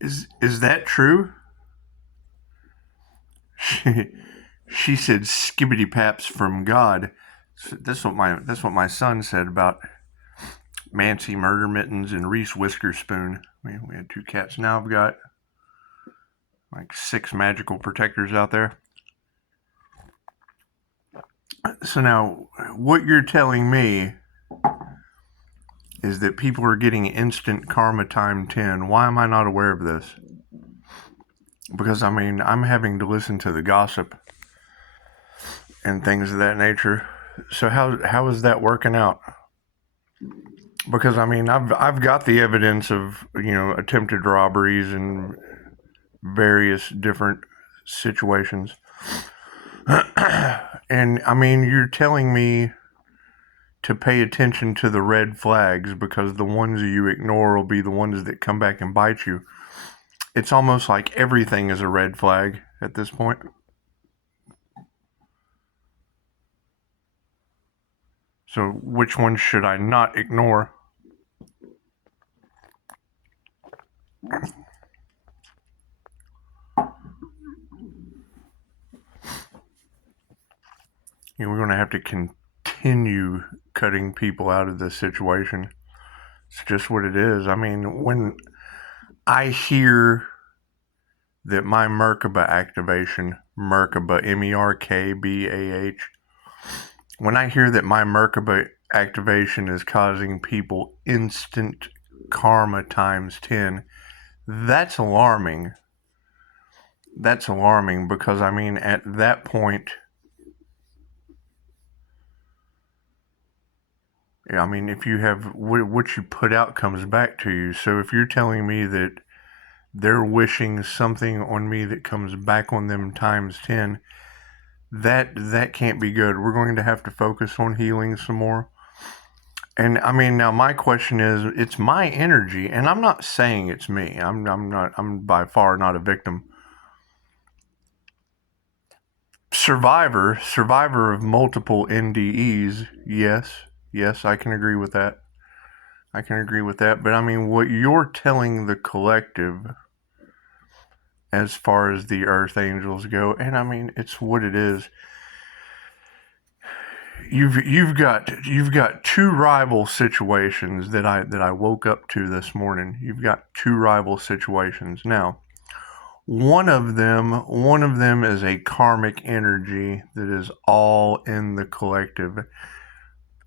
Is that true? She, she said SkipityPaps from God. That's what my son said about Mancy Murder Mittens and Reese Whiskerspoon. We had two cats. Now I've got like 6 magical protectors out there. So now, what you're telling me is that people are getting instant karma time 10. Why am I not aware of this? Because, I'm having to listen to the gossip and things of that nature. So how is that working out? Because, I've got the evidence of, attempted robberies and various different situations. And, you're telling me to pay attention to the red flags because the ones you ignore will be the ones that come back and bite you. It's almost like everything is a red flag at this point. So which ones should I not ignore? We're going to have to continue cutting people out of this situation. It's just what it is. When I hear that my Merkaba activation, Merkaba, Merkbah, when I hear that my Merkaba activation is causing people instant karma times 10, that's alarming. That's alarming because, at that point, if you have what you put out comes back to you. So if you're telling me that they're wishing something on me that comes back on them times 10, that can't be good. We're going to have to focus on healing some more. And now my question is, it's my energy, and I'm not saying it's me. I'm by far not a victim. Survivor of multiple NDEs. Yes, I can agree with that. But what you're telling the collective, as far as the Earth Angels go, and it's what it is. You've got 2 rival situations that I woke up to this morning. You've got 2 rival situations. Now, one of them is a karmic energy that is all in the collective,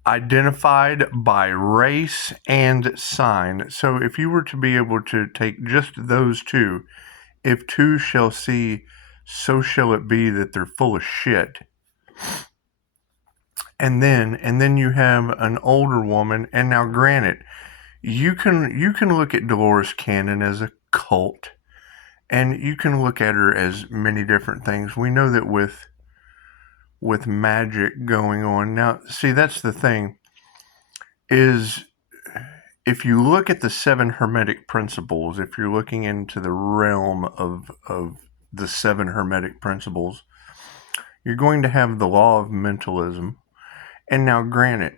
identified by race and sign. So if you were to be able to take just those 2, if 2 shall see, so shall it be that they're full of shit. And then you have an older woman, and now granted, you can look at Dolores Cannon as a cult, and you can look at her as many different things. We know that with magic going on. Now, see, that's the thing, is if you look at the 7 Hermetic principles, if you're looking into the realm of the 7 Hermetic principles, you're going to have the law of mentalism. And now, granted,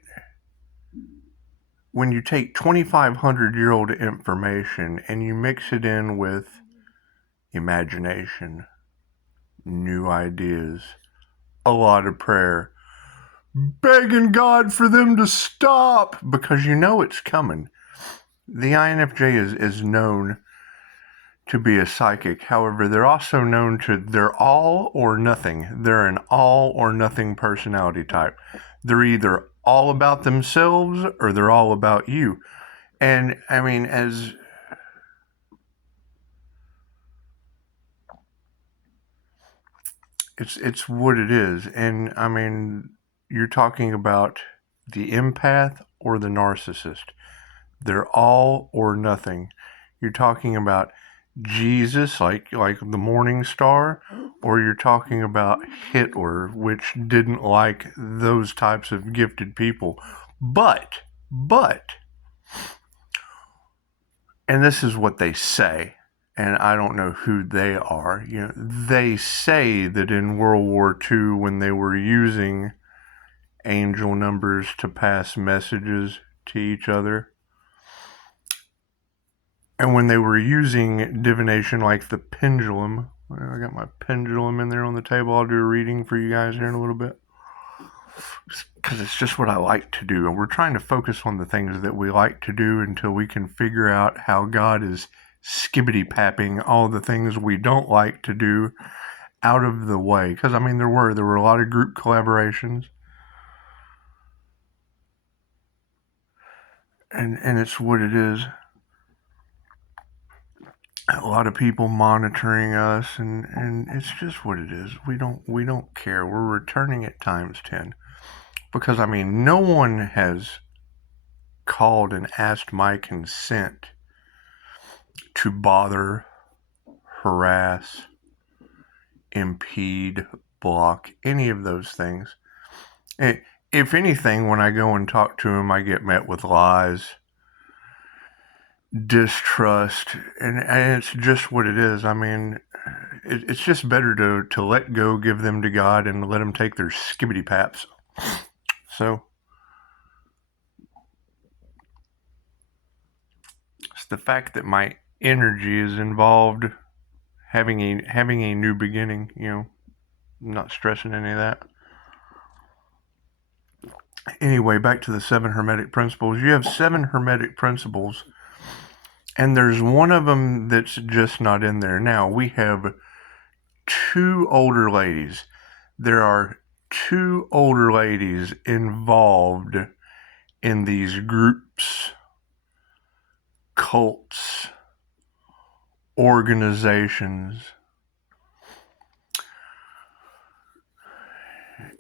when you take 2,500-year-old information and you mix it in with imagination, new ideas, a lot of prayer, begging God for them to stop because you know it's coming. The INFJ is known to be a psychic. However, they're also known to, they're all or nothing. They're an all or nothing personality type. They're either all about themselves or they're all about you. And as it's what it is. And you're talking about the empath or the narcissist. They're all or nothing. You're talking about Jesus, like the Morning Star, or you're talking about Hitler, which didn't like those types of gifted people. But, and this is what they say, and I don't know who they are. They say that in World War II, when they were using angel numbers to pass messages to each other, And when they were using divination like the pendulum, I got my pendulum in there on the table. I'll do a reading for you guys here in a little bit. Because it's just what I like to do. And we're trying to focus on the things that we like to do until we can figure out how God is skippity-papping all the things we don't like to do out of the way. Because, I mean, there were a lot of group collaborations. And it's what it is. A lot of people monitoring us, and it's just what it is. We don't care. We're returning it times 10. Because, I mean, no one has called and asked my consent to bother, harass, impede, block, any of those things. If anything, when I go and talk to them, I get met with lies, distrust, and it's just what it is. I mean, it's just better to let go, give them to God, and let them take their SkipityPaps. So, it's the fact that my energy is involved, having a new beginning, I'm not stressing any of that. Anyway, back to the 7 Hermetic Principles. You have 7 Hermetic Principles, and there's one of them that's just not in there. Now, we have 2 older ladies. There are 2 older ladies involved in these groups, cults, organizations.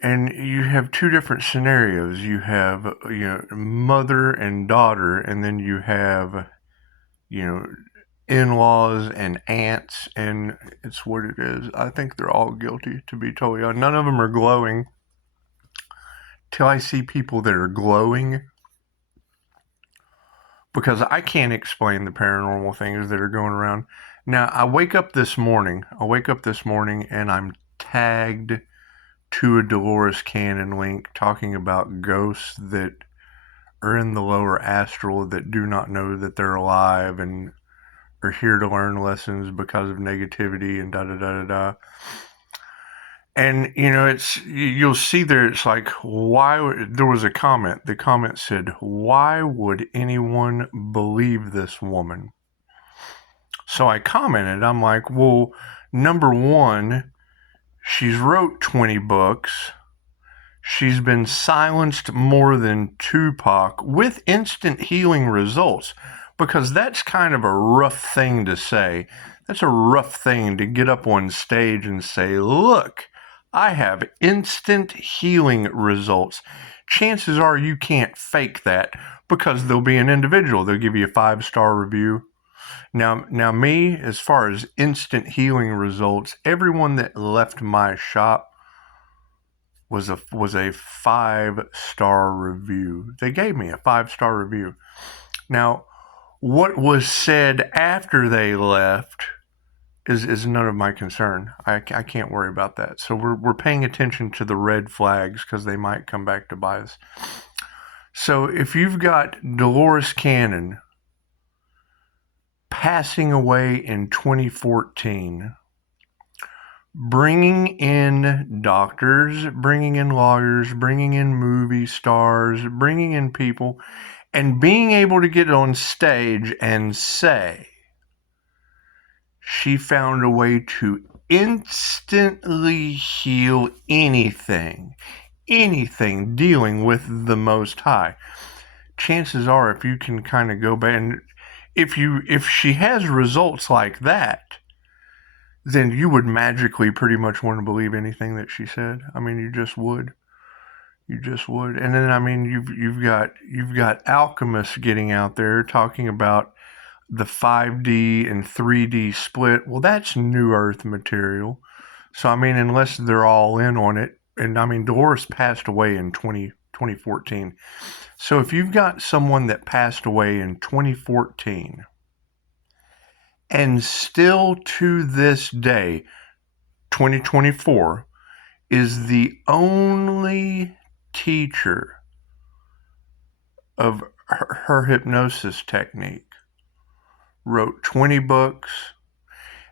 And you have 2 different scenarios. You have, mother and daughter, and then you have, in-laws and aunts, and it's what it is. I think they're all guilty, to be totally honest. None of them are glowing. Till I see people that are glowing, because I can't explain the paranormal things that are going around. Now, I wake up this morning, and I'm tagged to a Dolores Cannon link talking about ghosts that are in the lower astral that do not know that they're alive and are here to learn lessons because of negativity and da-da-da-da-da. And, you'll see there, it's like, there was a comment. The comment said, why would anyone believe this woman? So I commented, I'm like, well, number one, she's wrote 20 books. She's been silenced more than Tupac with instant healing results, because that's kind of a rough thing to say. That's a rough thing to get up on stage and say, look, I have instant healing results. Chances are you can't fake that, because there'll be an individual. They'll give you a 5-star review. Now me, as far as instant healing results, everyone that left my shop was a 5-star review. They gave me a 5-star review. Now, what was said after they left is none of my concern. I can't worry about that. So we're paying attention to the red flags, because they might come back to bite us. So if you've got Dolores Cannon passing away in 2014, bringing in doctors, bringing in lawyers, bringing in movie stars, bringing in people, and being able to get on stage and say she found a way to instantly heal anything dealing with the Most High. Chances are, if you can kind of go back, and if she has results like that, then you would magically pretty much want to believe anything that she said. I mean, you just would. And then, I mean, you've got alchemists getting out there talking about the 5D and 3D split. Well, that's New Earth material. So, I mean, unless they're all in on it, and I mean, Dolores passed away in 2014. So if you've got someone that passed away in 2014, and still to this day, 2024, is the only teacher of her hypnosis technique, wrote 20 books,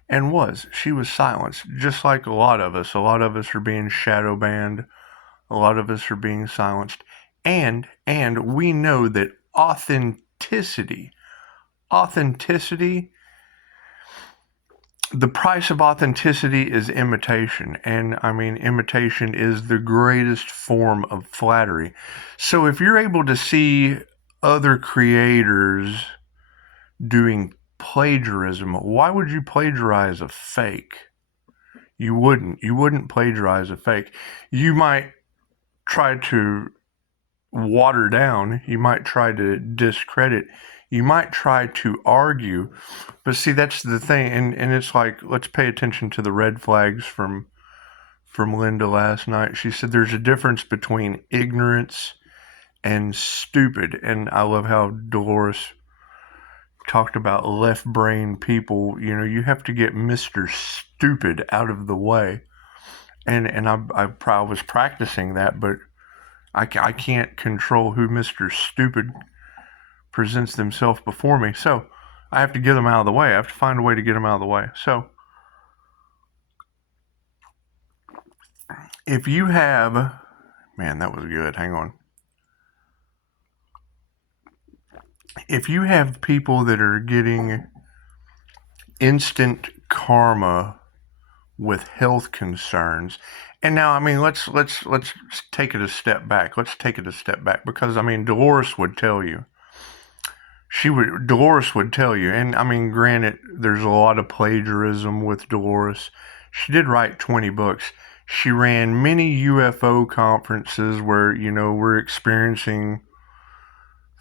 and she was silenced, just like a lot of us. A lot of us are being shadow banned. A lot of us are being silenced. And we know that authenticity, the price of authenticity is imitation. And I mean, imitation is the greatest form of flattery. So if you're able to see other creators doing plagiarism, why would you plagiarize a fake? You wouldn't plagiarize a fake. You might try to water down, you might try to discredit, you might try to argue, but see, that's the thing. And it's like, let's pay attention to the red flags from Linda last night. She said there's a difference between ignorance and stupid. And I love how Dolores talked about left brain people. You know, you have to get Mr. Stupid out of the way. And I was practicing that, but I can't control who Mr. Stupid presents themselves before me. So I have to get them out of the way. I have to find a way to get them out of the way. So if you have, man, that was good. Hang on. If you have people that are getting instant karma with health concerns, and now, I mean, let's take it a step back. Let's take it a step back, because I mean, Dolores would tell you. Dolores would tell you, and I mean, granted, there's a lot of plagiarism with Dolores. She did write 20 books. She ran many UFO conferences where, you know, we're experiencing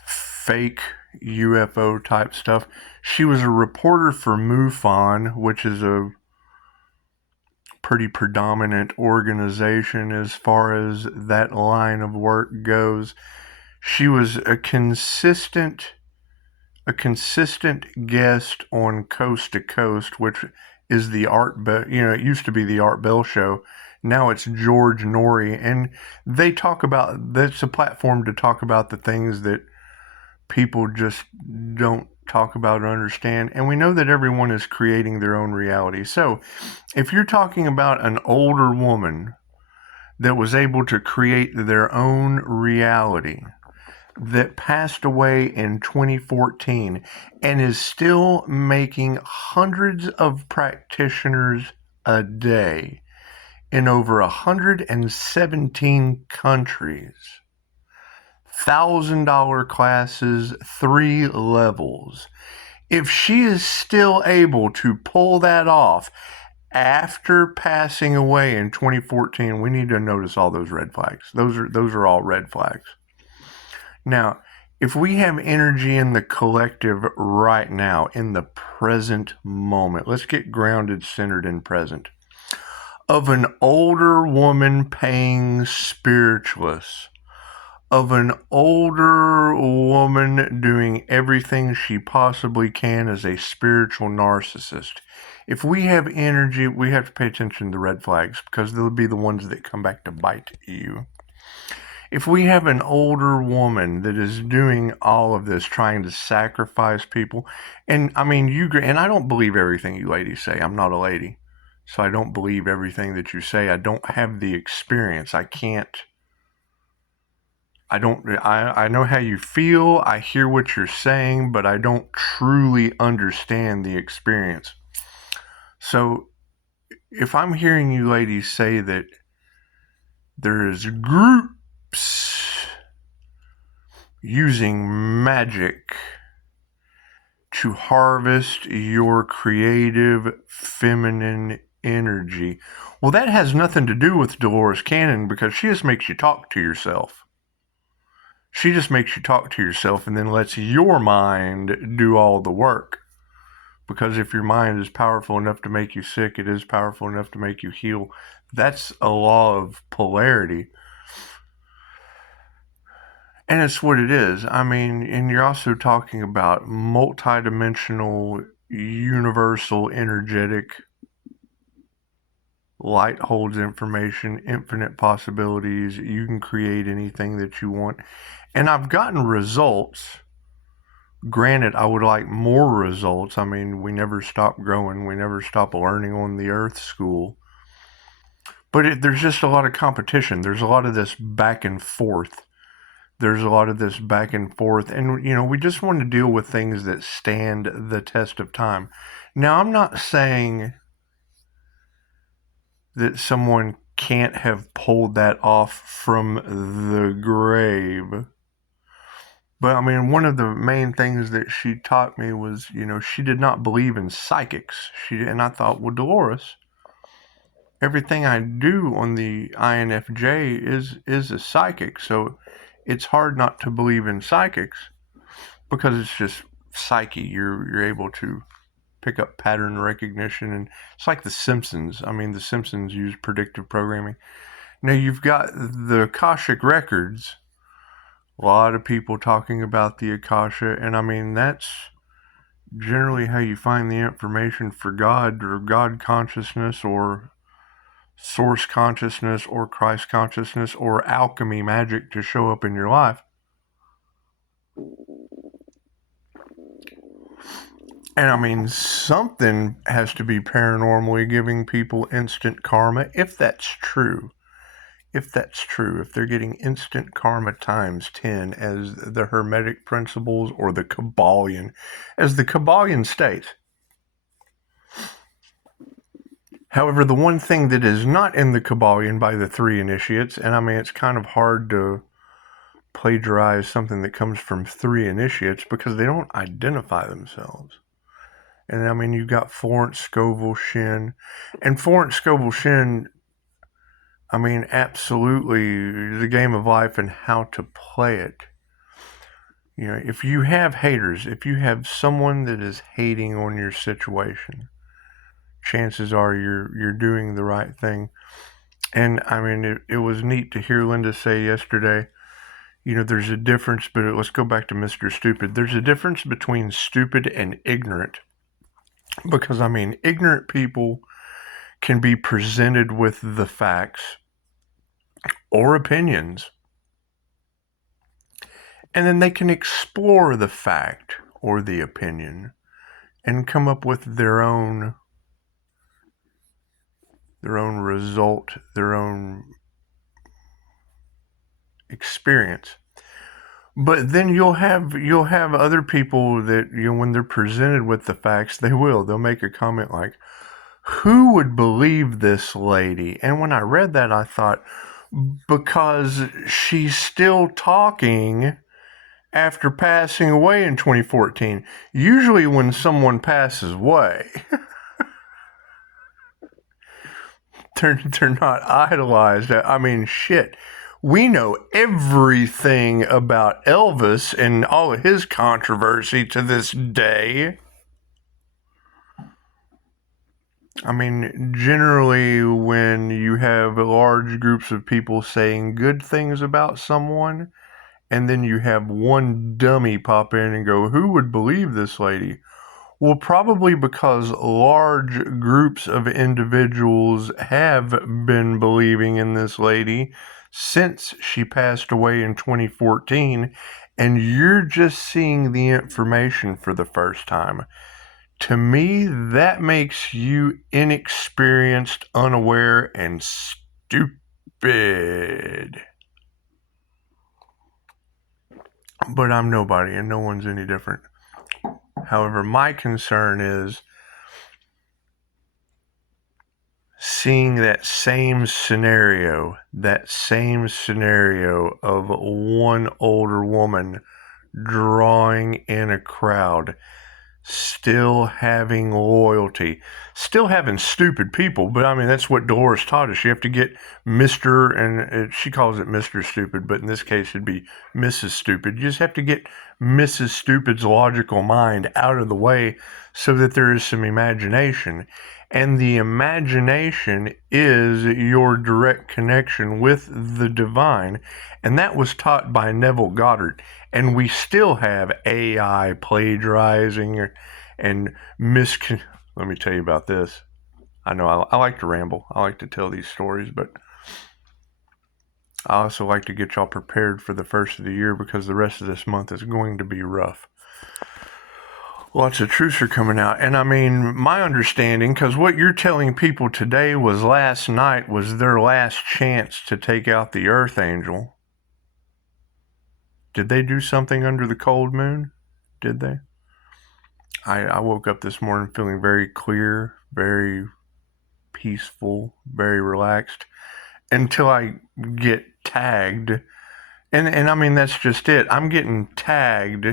fake UFO type stuff. She was a reporter for MUFON, which is a pretty predominant organization as far as that line of work goes. She was a consistent guest on Coast to Coast, which is the Art Bell, you know, it used to be the Art Bell Show. Now it's George Norrie, and they talk about, that's a platform to talk about the things that people just don't talk about or understand. And we know that everyone is creating their own reality. So if you're talking about an older woman that was able to create their own reality, that passed away in 2014 and is still making hundreds of practitioners a day in over 117 countries, $1,000 classes, 3 levels. If she is still able to pull that off after passing away in 2014, we need to notice all those red flags. Those are all red flags. Now, if we have energy in the collective right now, in the present moment, let's get grounded, centered, and present, of an older woman paying spiritualists, of an older woman doing everything she possibly can as a spiritual narcissist. If we have energy, we have to pay attention to the red flags, because they'll be the ones that come back to bite you. If we have an older woman that is doing all of this, trying to sacrifice people, and I mean, and I don't believe everything you ladies say. I'm not a lady, so I don't believe everything that you say. I don't have the experience. I know how you feel. I hear what you're saying, but I don't truly understand the experience. So if I'm hearing you ladies say that there is groups using magic to harvest your creative feminine energy, well, that has nothing to do with Dolores Cannon, because she just makes you talk to yourself. She just makes you talk to yourself and then lets your mind do all the work. Because if your mind is powerful enough to make you sick, it is powerful enough to make you heal. That's a law of polarity. And it's what it is. I mean, and you're also talking about multidimensional, universal, energetic, light holds information, infinite possibilities. You can create anything that you want. And I've gotten results Granted, I would like more results. I mean, we never stop growing. We never stop learning on the Earth School. But there's just a lot of competition. There's a lot of this back and forth. And, we just want to deal with things that stand the test of time. Now, I'm not saying that someone can't have pulled that off from the grave. But, I mean, one of the main things that she taught me was, she did not believe in psychics. And I thought, well, Dolores, everything I do on the INFJ is a psychic. So it's hard not to believe in psychics because it's just psyche. You're able to pick up pattern recognition, and it's like The Simpsons. I mean, The Simpsons use predictive programming. Now you've got the Akashic Records. A lot of people talking about the Akasha, and I mean, that's generally how you find the information for God or God consciousness or source consciousness or Christ consciousness or alchemy magic to show up in your life. And I mean, something has to be paranormally giving people instant karma, if that's true. If they're getting instant karma times 10 as the Hermetic principles or the Kabbalion, as the Kabbalion states. However, the one thing that is not in the Kabbalion by the 3 initiates, and I mean, it's kind of hard to plagiarize something that comes from 3 initiates because they don't identify themselves. And I mean, you've got Florence Scovel Shinn. And Florence Scovel Shinn, I mean, absolutely the game of life and how to play it. If you have haters, if you have someone that is hating on your situation, chances are you're doing the right thing. And I mean, it was neat to hear Linda say yesterday, there's a difference, but let's go back to Mr. Stupid. There's a difference between stupid and ignorant. Because, I mean, ignorant people can be presented with the facts or opinions, and then they can explore the fact or the opinion and come up with their own result, their own experience. But then you'll have other people that, when they're presented with the facts, they'll make a comment like, who would believe this lady? And when I read that, I thought, because she's still talking after passing away in 2014. Usually when someone passes away, they're not idolized. I mean, shit. We know everything about Elvis and all of his controversy to this day. I mean, generally when you have large groups of people saying good things about someone, and then you have one dummy pop in and go, who would believe this lady? Well, probably because large groups of individuals have been believing in this lady since she passed away in 2014, and you're just seeing the information for the first time. To me, that makes you inexperienced, unaware, and stupid. But I'm nobody, and no one's any different. However, my concern is seeing that same scenario of one older woman drawing in a crowd, still having loyalty, still having stupid people. But I mean, that's what Dolores taught us. You have to get Mr., and she calls it Mr. Stupid, but in this case it'd be Mrs. Stupid. You just have to get Mrs. Stupid's logical mind out of the way so that there is some imagination. And the imagination is your direct connection with the divine. And that was taught by Neville Goddard. And we still have AI plagiarizing and let me tell you about this. I know I like to ramble. I like to tell these stories, but I also like to get y'all prepared for the first of the year because the rest of this month is going to be rough. Lots of truths are coming out. And I mean, my understanding, because what you're telling people today was last night was their last chance to take out the Earth Angel. Did they do something under the cold moon? Did they? I woke up this morning feeling very clear, very peaceful, very relaxed, until I get tagged. And I mean, that's just it. I'm getting tagged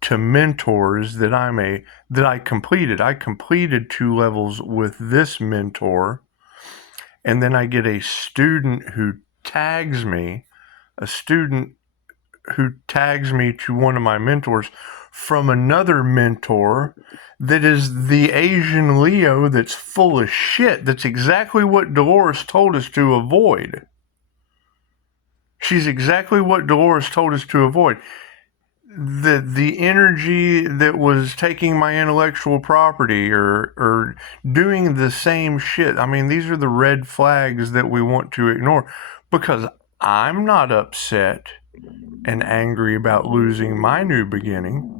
to mentors that I completed. I completed 2 levels with this mentor, and then I get a student who tags me, to one of my mentors from another mentor that is the Asian Leo that's full of shit. That's exactly what Dolores told us to avoid. She's exactly what Dolores told us to avoid. The energy that was taking my intellectual property or doing the same shit. I mean, these are the red flags that we want to ignore, because I'm not upset and angry about losing my new beginning.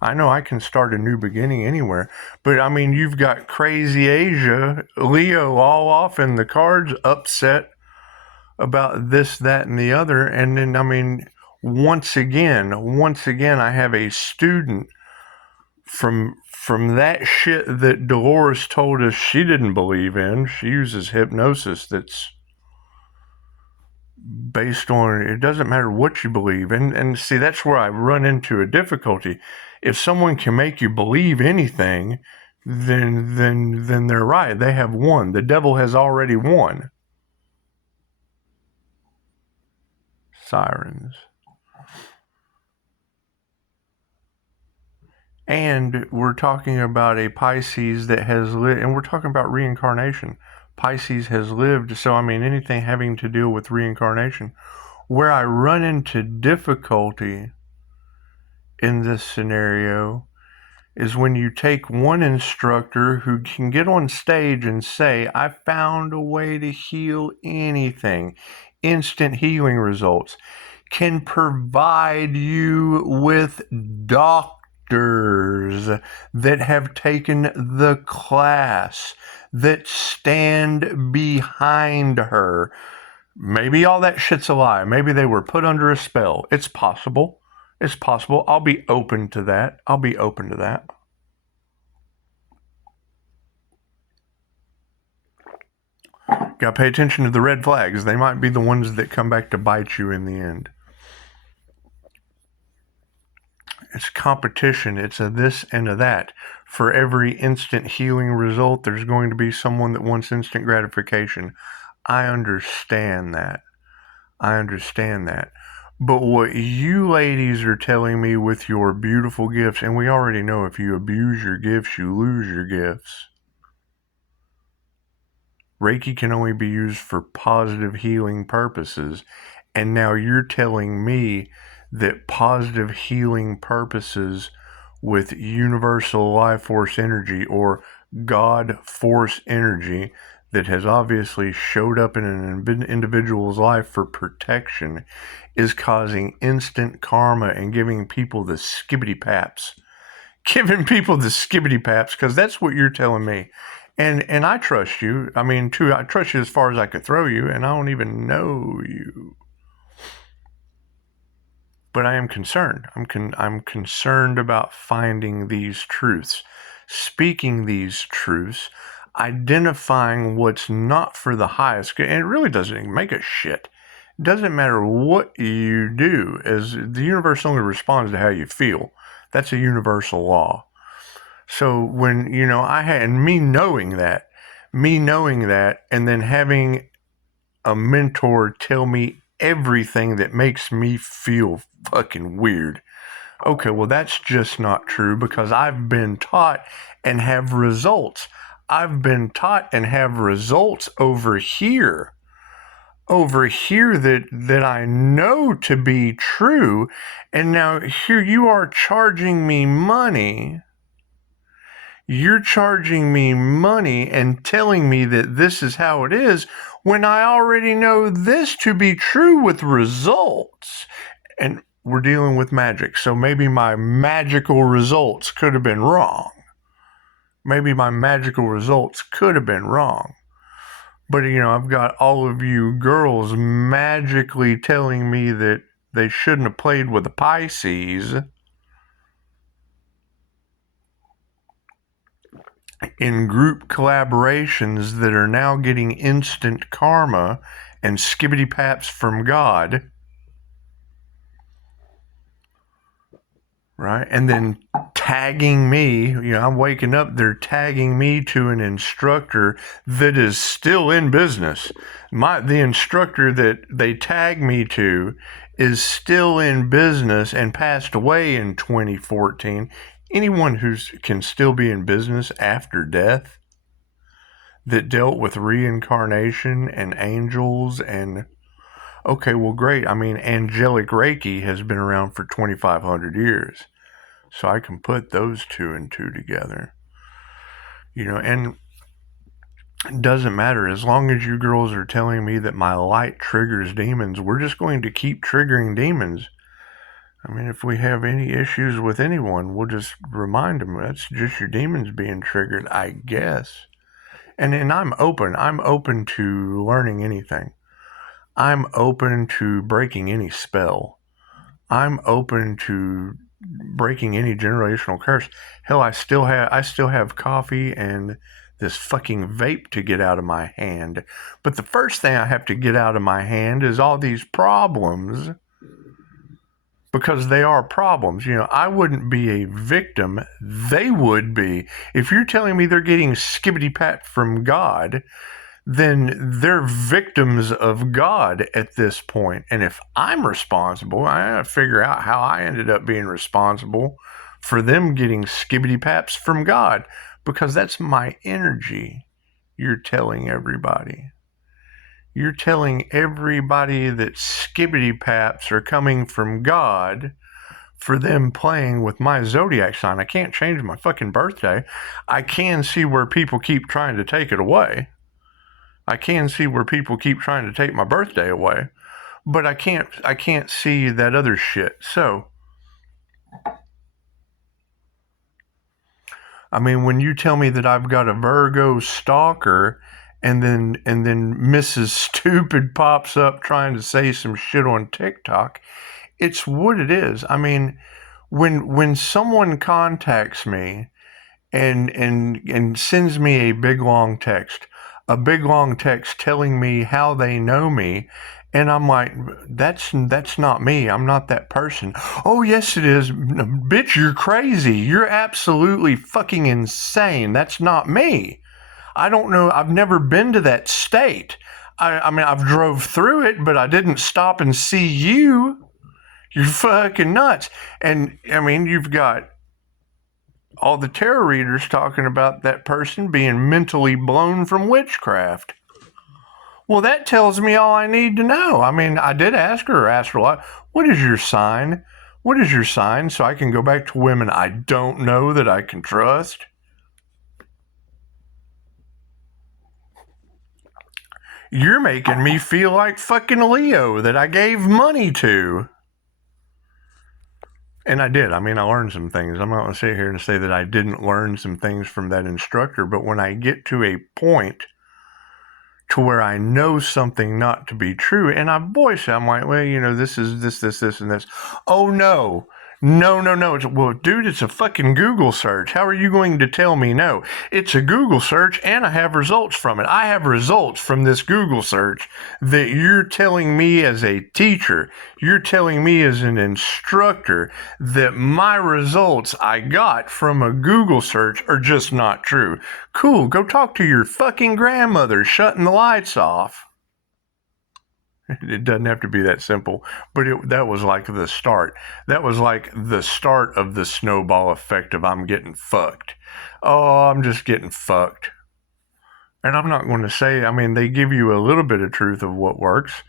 I know I can start a new beginning anywhere, but I mean, you've got crazy Asia, Leo all off in the cards, upset about this, that, and the other. And then, I mean, once again, I have a student from that shit that Dolores told us she didn't believe in. She uses hypnosis that's based on, it doesn't matter what you believe. And see, that's where I run into a difficulty. If someone can make you believe anything, then they're right. They have won. The devil has already won. Sirens. And we're talking about a Pisces that has lived, and we're talking about reincarnation. Pisces has lived, so I mean, anything having to deal with reincarnation. Where I run into difficulty in this scenario is when you take one instructor who can get on stage and say, I found a way to heal anything, instant healing results, can provide you with doctors that have taken the class, that stand behind her. Maybe all that shit's a lie. Maybe they were put under a spell. It's possible. It's possible. I'll be open to that. Gotta pay attention to the red flags. They might be the ones that come back to bite you in the end. It's competition. It's a this and a that. For every instant healing result, there's going to be someone that wants instant gratification. I understand that. But what you ladies are telling me with your beautiful gifts, and we already know if you abuse your gifts, you lose your gifts. Reiki can only be used for positive healing purposes. And now you're telling me that positive healing purposes with universal life force energy or God force energy that has obviously showed up in an individual's life for protection is causing instant karma and giving people the SkipityPaps. Because that's what you're telling me. And I trust you. I mean, I trust you as far as I could throw you, and I don't even know you. But I am concerned. I'm concerned about finding these truths, speaking these truths, identifying what's not for the highest. And it really doesn't make a shit. It doesn't matter what you do, as the universe only responds to how you feel. That's a universal law. So when, I had, and me knowing that, and then having a mentor tell me everything that makes me feel fucking weird. Okay, well, that's just not true, because I've been taught and have results. Over here that I know to be true. And now here you are charging me money. You're charging me money and telling me that this is how it is, when I already know this to be true with results. And we're dealing with magic. So maybe my magical results could have been wrong. Maybe my magical results could have been wrong. But, I've got all of you girls magically telling me that they shouldn't have played with the Pisces in group collaborations that are now getting instant karma and SkipityPaps from God. Right? And then tagging me, I'm waking up, they're tagging me to an instructor that is still in business. The instructor that they tag me to is still in business and passed away in 2014. Anyone who can still be in business after death that dealt with reincarnation and angels and okay, well, great. I mean, angelic Reiki has been around for 2,500 years. So I can put those two and two together. And it doesn't matter. As long as you girls are telling me that my light triggers demons, we're just going to keep triggering demons. I mean, if we have any issues with anyone, we'll just remind them that's just your demons being triggered, I guess. And I'm open. I'm open to learning anything. I'm open to breaking any spell. I'm open to breaking any generational curse. Hell, I still have coffee and this fucking vape to get out of my hand. But the first thing I have to get out of my hand is all these problems, because they are problems. I wouldn't be a victim. They would be. If you're telling me they're getting SkipityPap from God, then they're victims of God at this point. And if I'm responsible, I gotta figure out how I ended up being responsible for them getting SkipityPaps from God, because that's my energy. You're telling everybody. You're telling everybody that SkipityPaps are coming from God for them playing with my zodiac sign. I can't change my fucking birthday. I can see where people keep trying to take it away. I can see where people keep trying to take my birthday away, but I can't see that other shit. So, I mean, when you tell me that I've got a Virgo stalker and then Mrs. Stupid pops up trying to say some shit on TikTok, it's what it is. I mean, when someone contacts me and sends me a big long text telling me how they know me, and I'm like, that's not me. I'm not that person. Oh, yes, it is. Bitch, you're crazy. You're absolutely fucking insane. That's not me. I don't know. I've never been to that state. I mean, I've drove through it, but I didn't stop and see you. You're fucking nuts. And, I mean, you've got all the tarot readers talking about that person being mentally blown from witchcraft. Well, that tells me all I need to know. I mean, I did ask her astrology, what is your sign? What is your sign? So I can go back to women I don't know that I can trust. You're making me feel like fucking Leo that I gave money to. And I did. I mean, I learned some things. I'm not going to sit here and say that I didn't learn some things from that instructor, but when I get to a point to where I know something not to be true, and I voice it, I'm like, well, this is this, and this. Oh, no. No. Well, dude, it's a fucking Google search. How are you going to tell me no? It's a Google search, and I have results from it. I have results from this Google search that you're telling me as a teacher, you're telling me as an instructor that my results I got from a Google search are just not true. Cool, go talk to your fucking grandmother shutting the lights off. It doesn't have to be that simple, but that was like the start. That was like the start of the snowball effect of I'm getting fucked. Oh, I'm just getting fucked. And I'm not going to say, I mean, they give you a little bit of truth of what works,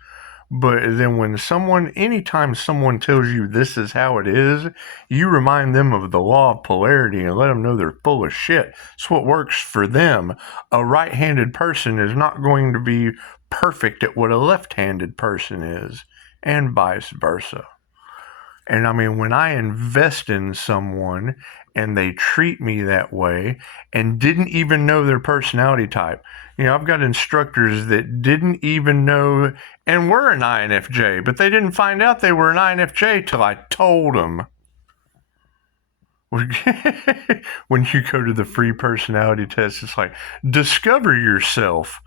but then anytime someone tells you this is how it is, you remind them of the law of polarity and let them know they're full of shit. It's what works for them. A right-handed person is not going to be perfect at what a left-handed person is, and vice versa. And I mean, when I invest in someone and they treat me that way and didn't even know their personality type, I've got instructors that didn't even know and were an INFJ, but they didn't find out they were an INFJ till I told them. When you go to the free personality test, it's like, discover yourself.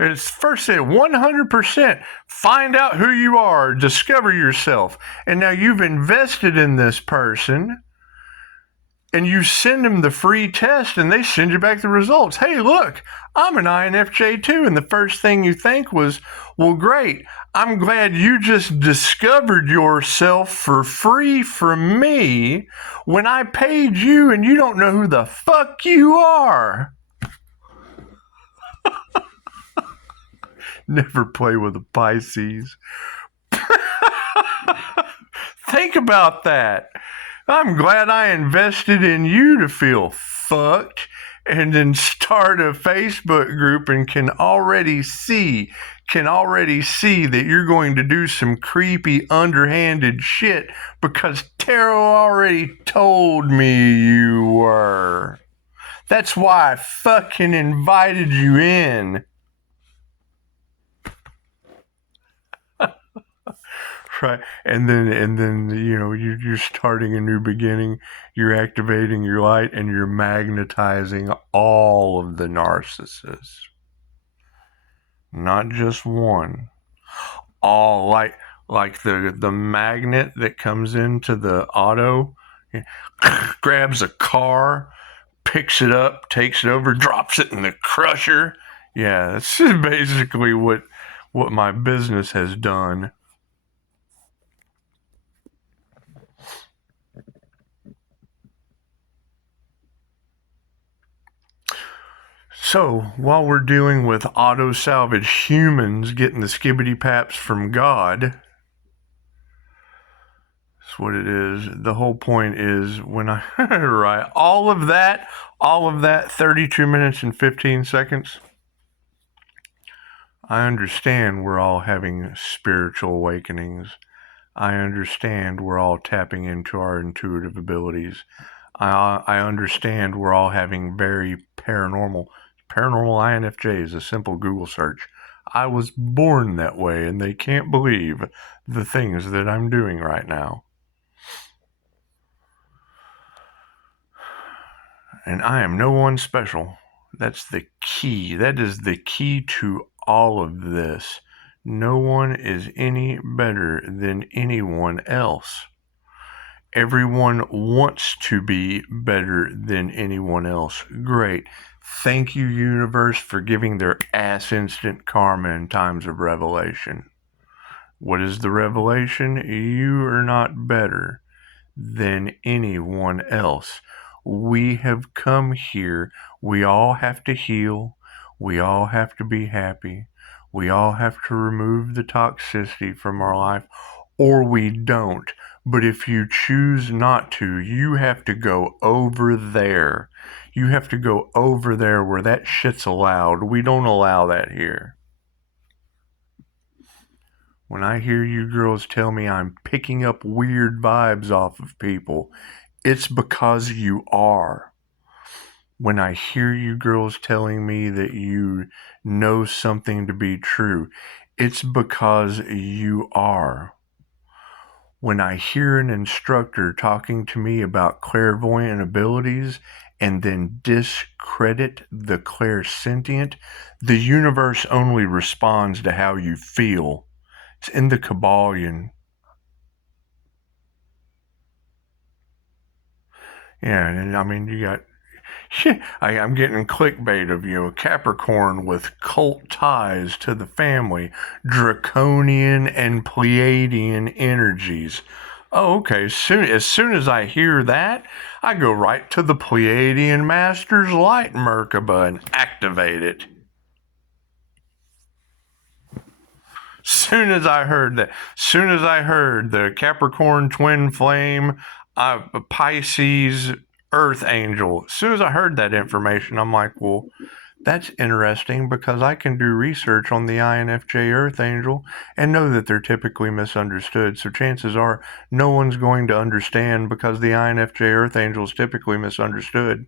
It's first at 100%. Find out who you are. Discover yourself. And now you've invested in this person, and you send them the free test, and they send you back the results. Hey, look, I'm an INFJ too. And the first thing you think was, well, great. I'm glad you just discovered yourself for free from me when I paid you and you don't know who the fuck you are. Never play with a Pisces. Think about that. I'm glad I invested in you to feel fucked and then start a Facebook group and can already see that you're going to do some creepy underhanded shit because Tarot already told me you were. That's why I fucking invited you in. Right, and then you're starting a new beginning. You're activating your light, and you're magnetizing all of the narcissists, not just one. All like the magnet that comes into the auto, grabs a car, picks it up, takes it over, drops it in the crusher. Yeah, that's basically what my business has done. So, while we're dealing with auto-salvage humans getting the SkipityPaps from God, that's what it is. The whole point is when I write all of that, 32 minutes and 15 seconds, I understand we're all having spiritual awakenings. I understand we're all tapping into our intuitive abilities. I understand we're all having very paranormal INFJ is a simple Google search. I was born that way, and they can't believe the things that I'm doing right now. And I am no one special. That's the key. That is the key to all of this. No one is any better than anyone else. Everyone wants to be better than anyone else. Great. Thank you, universe, for giving their ass instant karma in times of revelation. What is the revelation? You are not better than anyone else. We have come here. We all have to heal. We all have to be happy. We all have to remove the toxicity from our life, or we don't. But if you choose not to, you have to go over there. You have to go over there where that shit's allowed. We don't allow that here. When I hear you girls tell me I'm picking up weird vibes off of people, it's because you are. When I hear you girls telling me that you know something to be true, it's because you are. When I hear an instructor talking to me about clairvoyant abilities and then discredit the clairsentient, the universe only responds to how you feel. It's in the Kabbalion. Yeah, and I mean, you got... I'm getting clickbait of, Capricorn with cult ties to the family, draconian and Pleiadian energies. Oh, okay. As soon as I hear that, I go right to the Pleiadian Master's Light Merkaba and activate it. Soon as I heard the Capricorn twin flame, Pisces Earth Angel. As soon as I heard that information, I'm like, well, That's interesting because I can do research on the INFJ Earth Angel and know that they're typically misunderstood. So chances are no one's going to understand because the INFJ Earth Angel is typically misunderstood.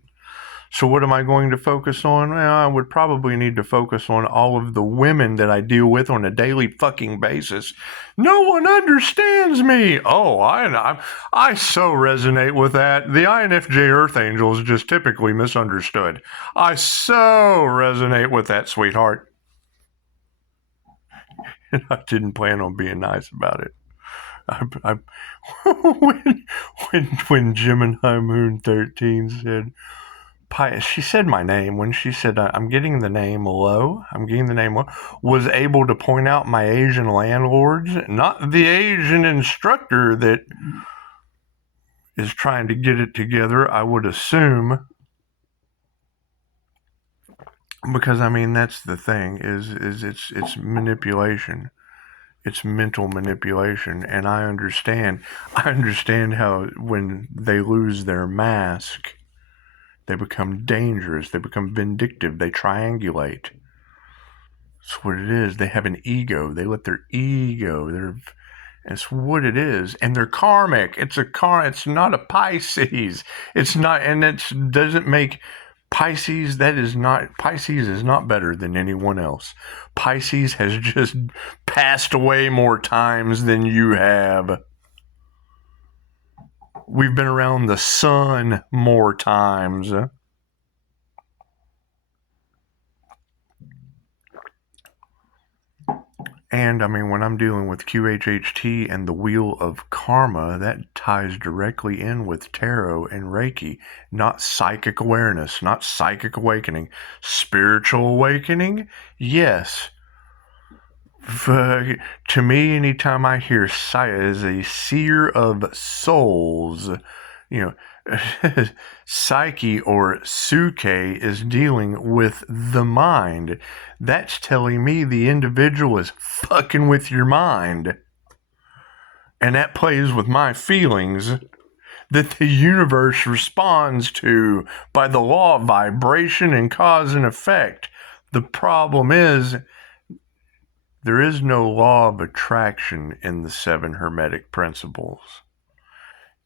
So what am I going to focus on? Well, I would probably need to focus on all of the women that I deal with on a daily fucking basis. No one understands me. Oh, I so resonate with that. The INFJ Earth Angel is just typically misunderstood. I so resonate with that, sweetheart. And I didn't plan on being nice about it. When Gemini Moon 13 said, she said my name when she said I'm getting the name low. Was able to point out my Asian landlords, not the Asian instructor that is trying to get it together. I would assume, because I mean that's the thing is it's manipulation. It's mental manipulation, and I understand how when they lose their mask, they become dangerous, they become vindictive, they triangulate. That's what it is. They have an ego. They let their ego, that's what it is. And they're karmic. It's not a Pisces. It's not, and it doesn't make Pisces, Pisces is not better than anyone else. Pisces has just passed away more times than you have. We've been around the sun more times. And I mean, when I'm dealing with QHHT and the wheel of karma, that ties directly in with tarot and Reiki, not psychic awareness, not psychic awakening. Spiritual awakening? Yes. To me, anytime I hear Saya is a seer of souls, Psyche or Suke is dealing with the mind. That's telling me the individual is fucking with your mind. And that plays with my feelings that the universe responds to by the law of vibration and cause and effect. The problem is there is no law of attraction in the 7 Hermetic principles.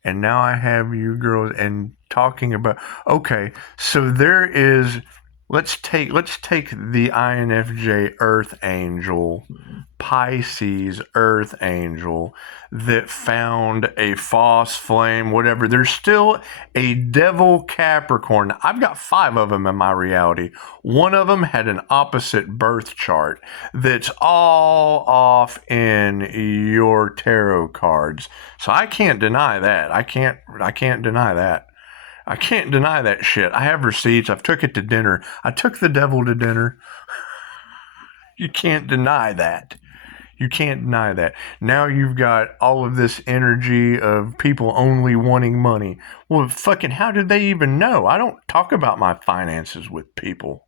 And now I have you girls and talking about, okay, so there is, let's take the INFJ Earth Angel, Pisces Earth Angel that found a false flame, whatever. There's still a devil Capricorn. I've got 5 of them in my reality. One of them had an opposite birth chart that's all off in your tarot cards. So I can't deny that. I can't deny that. I can't deny that shit. I have receipts. I've took it to dinner. I took the devil to dinner. You can't deny that. You can't deny that. Now you've got all of this energy of people only wanting money. Well, fucking how did they even know? I don't talk about my finances with people.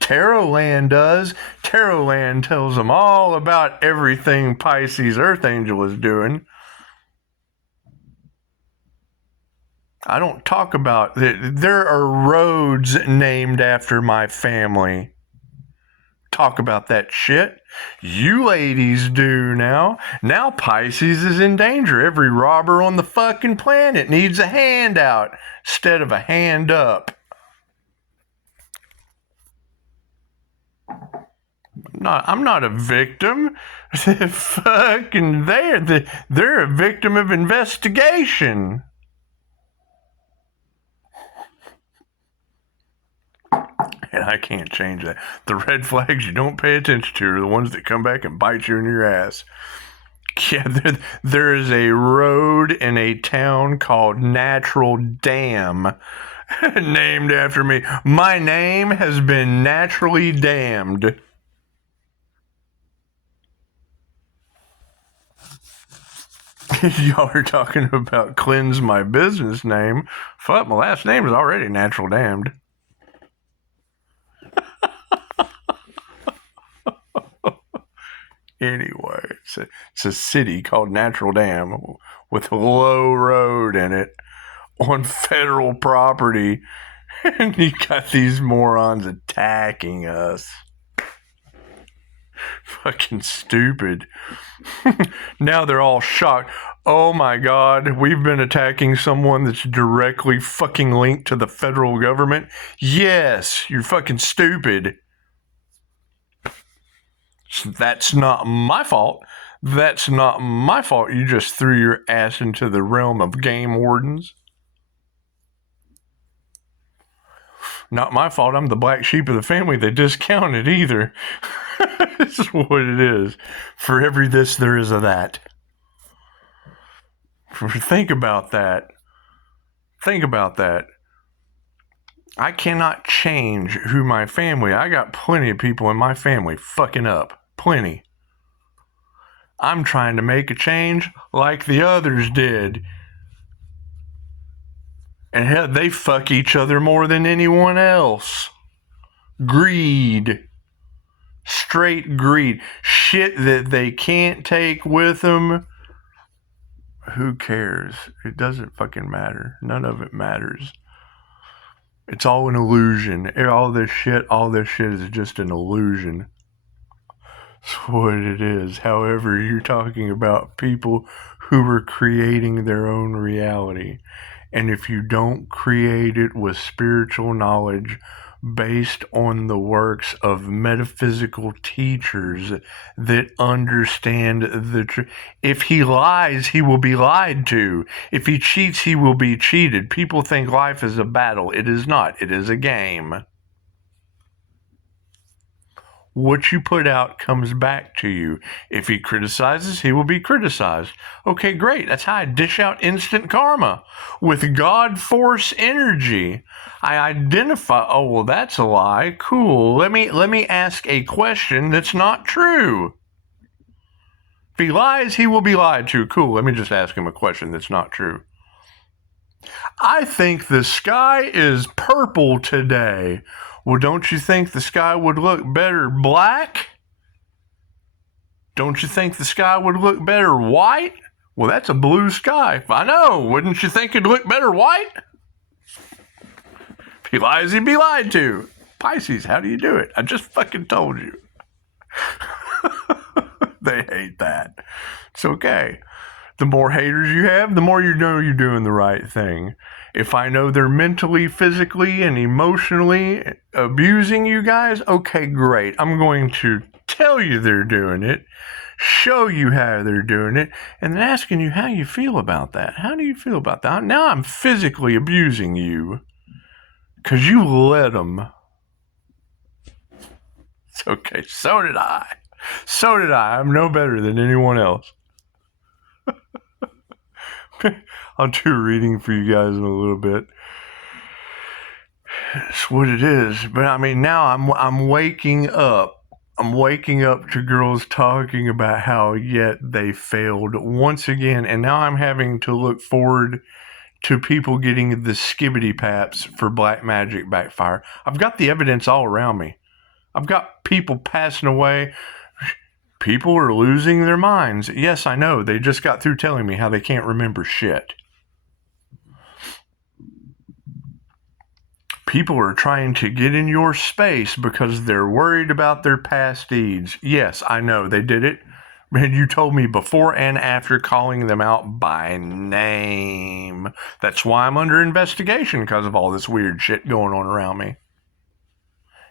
Tarotland does. Tarotland tells them all about everything Pisces Earth Angel is doing. I don't talk about there are roads named after my family. Talk about that shit. You ladies do now. Now Pisces is in danger. Every robber on the fucking planet needs a handout instead of a hand up. I'm not a victim. Fucking they're a victim of investigation. And I can't change that. The red flags you don't pay attention to are the ones that come back and bite you in your ass. Yeah, there is a road in a town called Natural Dam named after me. My name has been naturally damned. Y'all are talking about cleanse my business name. Fuck, my last name is already Natural Damned. Anyway, it's a city called Natural Dam with a low road in it on federal property. And you got these morons attacking us. Fucking stupid. Now they're all shocked. Oh my God, we've been attacking someone that's directly fucking linked to the federal government? Yes, you're fucking stupid. That's not my fault. That's not my fault. You just threw your ass into the realm of game wardens. Not my fault. I'm the black sheep of the family. They discounted either. This is what it is. For every this, there is a that. Think about that. Think about that. I cannot change who my family. I got plenty of people in my family fucking up. Plenty. I'm trying to make a change like the others did. And hell, they fuck each other more than anyone else. Greed. Straight greed. Shit that they can't take with them. Who cares? It doesn't fucking matter. None of it matters. It's all an illusion. All this shit is just an illusion. That's what it is. However, you're talking about people who are creating their own reality. And if you don't create it with spiritual knowledge based on the works of metaphysical teachers that understand the truth. If he lies, he will be lied to. If he cheats, he will be cheated. People think life is a battle. It is not. It is a game. What you put out comes back to you. If he criticizes, he will be criticized. Okay, great. That's how I dish out instant karma with God force energy. I identify, oh, well, that's a lie. Cool. Let me ask a question that's not true. If he lies, he will be lied to. Cool. Let me just ask him a question that's not true. I think the sky is purple today. Well, don't you think the sky would look better black? Don't you think the sky would look better white? Well, that's a blue sky. I know. Wouldn't you think it'd look better white? If he lies, he'd be lied to. Pisces, how do you do it? I just fucking told you. They hate that. It's okay. The more haters you have, the more you know you're doing the right thing. If I know they're mentally, physically, and emotionally abusing you guys, okay, great. I'm going to tell you they're doing it, show you how they're doing it, and then asking you how you feel about that. How do you feel about that? Now I'm physically abusing you because you let them. It's okay. So did I. So did I. I'm no better than anyone else. I'll do a reading for you guys in a little bit. It's what it is. But I mean, now I'm waking up. I'm waking up to girls talking about how yet they failed once again. And now I'm having to look forward to people getting the SkipityPaps for black magic backfire. I've got the evidence all around me. I've got people passing away. People are losing their minds. Yes, I know. They just got through telling me how they can't remember shit. People are trying to get in your space because they're worried about their past deeds. Yes, I know. They did it. And you told me before and after calling them out by name. That's why I'm under investigation because of all this weird shit going on around me.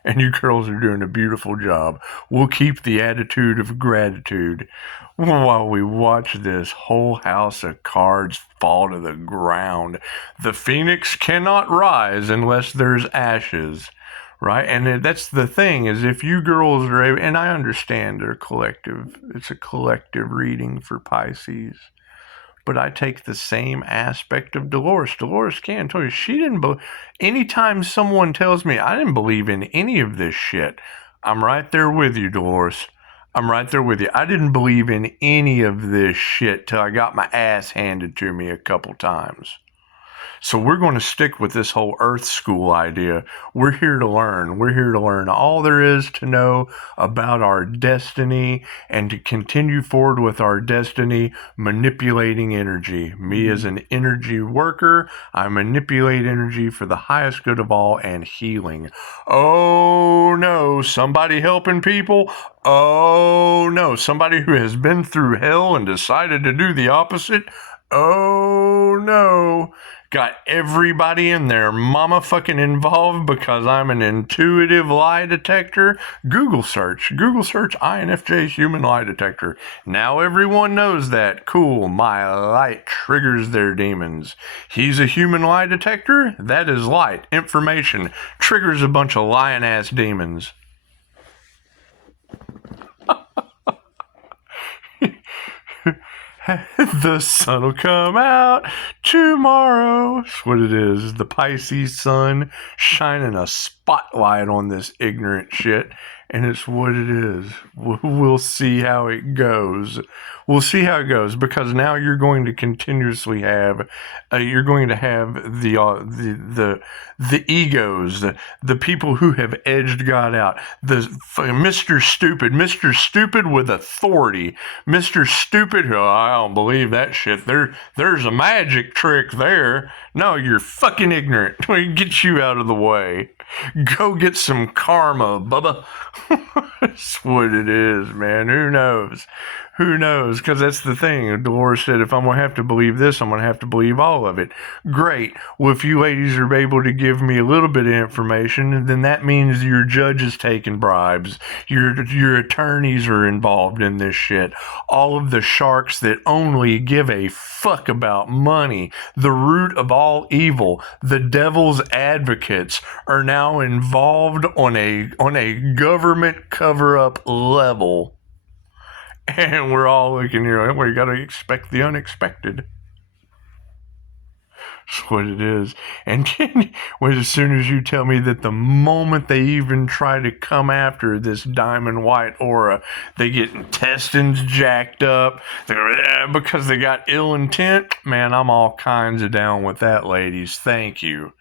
And you girls are doing a beautiful job. We'll keep the attitude of gratitude while we watch this whole house of cards fall to the ground. The phoenix cannot rise unless there's ashes, right? And that's the thing, is if you girls are able, and I understand they're collective. It's a collective reading for Pisces. But I take the same aspect of Dolores. Dolores can't tell you. She didn't believe. Anytime someone tells me I didn't believe in any of this shit, I'm right there with you, Dolores. I'm right there with you. I didn't believe in any of this shit till I got my ass handed to me a couple times. So we're going to stick with this whole Earth School idea. We're here to learn. We're here to learn all there is to know about our destiny and to continue forward with our destiny, manipulating energy. Me as an energy worker, I manipulate energy for the highest good of all and healing. Oh no, somebody helping people? Oh no, somebody who has been through hell and decided to do the opposite? Oh no. Got everybody in there mama fucking involved because I'm an intuitive lie detector. Google search INFJ human lie detector. Now everyone knows that. Cool, my light triggers their demons. He's a human lie detector? That is light. Information triggers a bunch of lying ass demons. The sun will come out tomorrow. That's what it is. The Pisces sun shining a spotlight on this ignorant shit. And it's what it is. We'll see how it goes. We'll see how it goes, because now you're going to continuously have, you're going to have the egos, the people who have edged God out, the Mr. Stupid with authority, Mr. Stupid. Oh, I don't believe that shit. There's a magic trick there. No, you're fucking ignorant. We get you out of the way. Go get some karma, bubba. That's what it is, man. Who knows? Who knows? Because that's the thing. Dolores said, if I'm going to have to believe this, I'm going to have to believe all of it. Great. Well, if you ladies are able to give me a little bit of information, then that means your judge is taking bribes. Your attorneys are involved in this shit. All of the sharks that only give a fuck about money, the root of all evil, the devil's advocates, are now involved on a government cover-up level. And we're all looking here, well, you got to expect the unexpected. That's what it is. And then, as soon as you tell me that the moment they even try to come after this diamond white aura, they get intestines jacked up because they got ill intent, man, I'm all kinds of down with that, ladies. Thank you.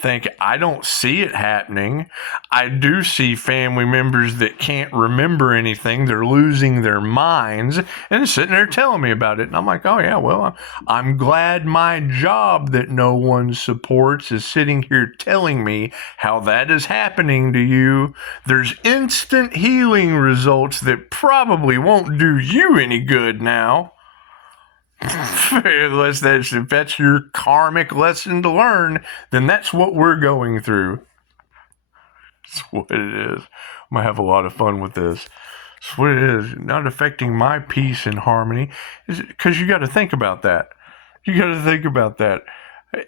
I don't see it happening. I do see family members that can't remember anything. They're losing their minds and sitting there telling me about it. And I'm like, oh yeah, well, I'm glad my job that no one supports is sitting here telling me how that is happening to you. There's instant healing results that probably won't do you any good now. Unless if that's your karmic lesson to learn, then that's what we're going through. That's what it is. I'm going to have a lot of fun with this. That's what it is. Not affecting my peace and harmony. Because you got to think about that.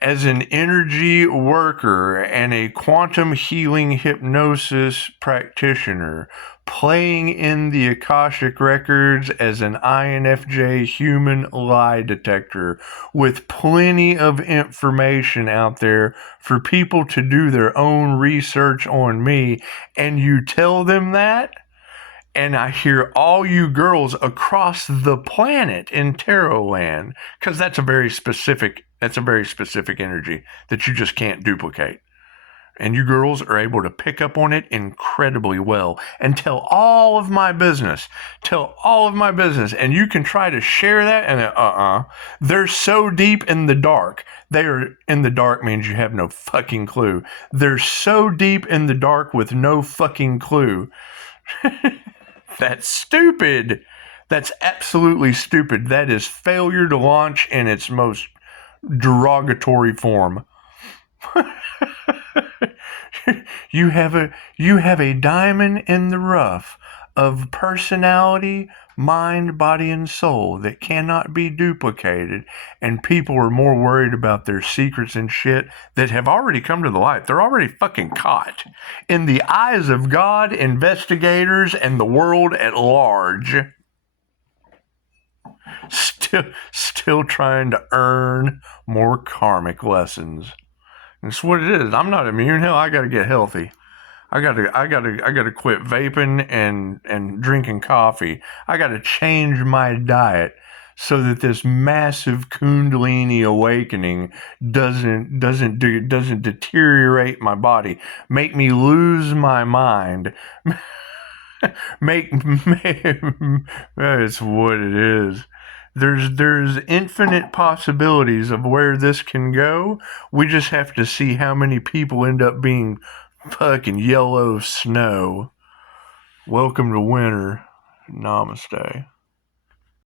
As an energy worker and a quantum healing hypnosis practitioner, playing in the Akashic Records as an INFJ human lie detector, with plenty of information out there for people to do their own research on me, and you tell them that? And I hear all you girls across the planet in Tarot land, because that's a very specific energy that you just can't duplicate. And you girls are able to pick up on it incredibly well and tell all of my business. And you can try to share that, and they're so deep in the dark. They are in the dark means you have no fucking clue. They're so deep in the dark with no fucking clue. That's stupid. That's absolutely stupid. That is failure to launch in its most derogatory form. You have a diamond in the rough of personality, mind, body, and soul that cannot be duplicated, and people are more worried about their secrets and shit that have already come to the light. They're already fucking caught. In the eyes of God, investigators, and the world at large, still trying to earn more karmic lessons. That's what it is. I'm not immune. Hell, I gotta get healthy. I gotta quit vaping and drinking coffee. I gotta change my diet so that this massive Kundalini awakening doesn't deteriorate my body, make me lose my mind, make that's what it is. There's infinite possibilities of where this can go. We just have to see how many people end up being fucking yellow snow. Welcome to winter. Namaste.